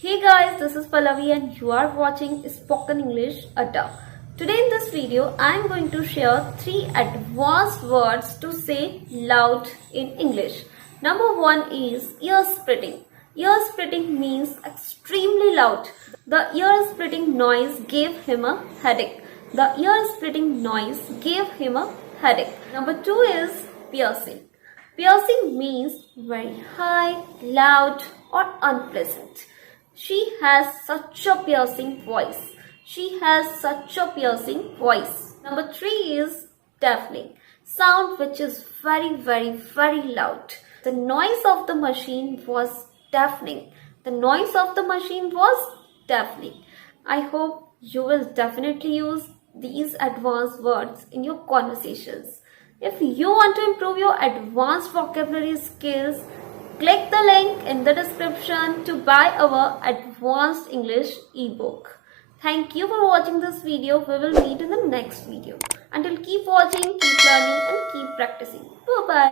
Hey guys, this is Pallavi and you are watching Spoken English Atta. Today in this video, I am going to share 3 advanced words to say loud in English. Number 1 is ear splitting. Ear splitting means extremely loud. The ear splitting noise gave him a headache. The ear splitting noise gave him a headache. Number 2 is piercing. Piercing means very high, loud or unpleasant. She has such a piercing voice. She has such a piercing voice. Number 3 is deafening. Sound which is very loud. The noise of the machine was deafening. The noise of the machine was deafening. I hope you will definitely use these advanced words in your conversations. If you want to improve your advanced vocabulary skills, click the link in the description to buy our Advanced English ebook. Thank you for watching this video. We will meet in the next video. Until keep watching, keep learning and keep practicing. Bye-bye.